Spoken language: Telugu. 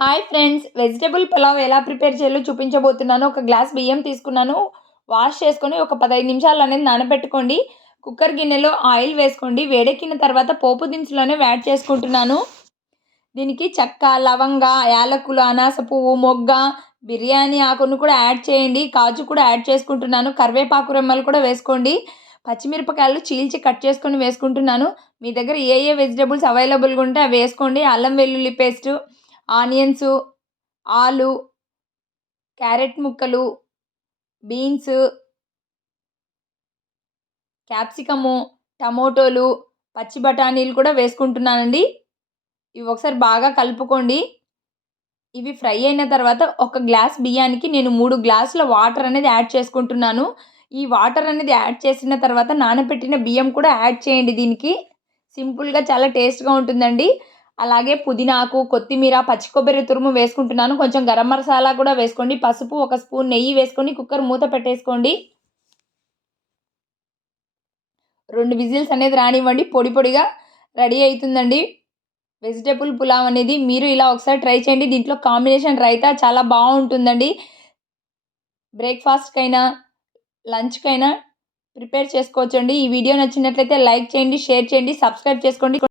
హాయ్ ఫ్రెండ్స్ వెజిటబుల్ పులావ్ ఎలా ప్రిపేర్ చేయాలో చూపించబోతున్నాను. ఒక గ్లాస్ బియ్యం తీసుకున్నాను. వాష్ చేసుకొని ఒక పదహైదు నిమిషాలు అనేది నానబెట్టుకోండి. కుక్కర్ గిన్నెలో ఆయిల్ వేసుకోండి. వేడెక్కిన తర్వాత పోపు దినుసులోనే యాడ్ చేసుకుంటున్నాను. దీనికి చెక్క లవంగ యాలకులు అనాస పువ్వు మొగ్గ బిర్యానీ ఆకును కూడా యాడ్ చేయండి. కాజు కూడా యాడ్ చేసుకుంటున్నాను. కరివేపాకు రెమ్మలు కూడా వేసుకోండి. పచ్చిమిరపకాయలు చీల్చి కట్ చేసుకొని వేసుకుంటున్నాను. మీ దగ్గర ఏ ఏ వెజిటబుల్స్ అవైలబుల్గా ఉంటే అవి వేసుకోండి. అల్లం వెల్లుల్లి పేస్టు ఆనియన్స్ ఆలు క్యారెట్ ముక్కలు బీన్స్ క్యాప్సికము టమోటోలు పచ్చి బఠానీలు కూడా వేసుకుంటున్నానండి. ఇవి ఒకసారి బాగా కలుపుకోండి. ఇవి ఫ్రై అయిన తర్వాత ఒక గ్లాస్ బియ్యానికి నేను మూడు గ్లాసుల వాటర్ అనేది యాడ్ చేసుకుంటున్నాను. ఈ వాటర్ అనేది యాడ్ చేసిన తర్వాత నానబెట్టిన బియ్యం కూడా యాడ్ చేయండి దీనికి. సింపుల్గా చాలా టేస్ట్గా ఉంటుందండి. అలాగే పుదీనాకు కొత్తిమీర పచ్చి కొబ్బరి తురుము వేసుకుంటున్నాను. కొంచెం గరం మసాలా కూడా వేసుకోండి. పసుపు ఒక స్పూన్ నెయ్యి వేసుకొని కుక్కర్ మూత పెట్టేసుకోండి. రెండు విజిల్స్ అనేది రానివ్వండి. పొడి పొడిగా రెడీ అవుతుందండి. వెజిటేబుల్ పులావ్ అనేది మీరు ఇలా ఒకసారి ట్రై చేయండి. దీంట్లో కాంబినేషన్ రైతా చాలా బాగుంటుందండి. బ్రేక్ఫాస్ట్కైనా లంచ్కైనా ప్రిపేర్ చేసుకోవచ్చండి. ఈ వీడియో నచ్చినట్లయితే లైక్ చేయండి షేర్ చేయండి సబ్స్క్రైబ్ చేసుకోండి.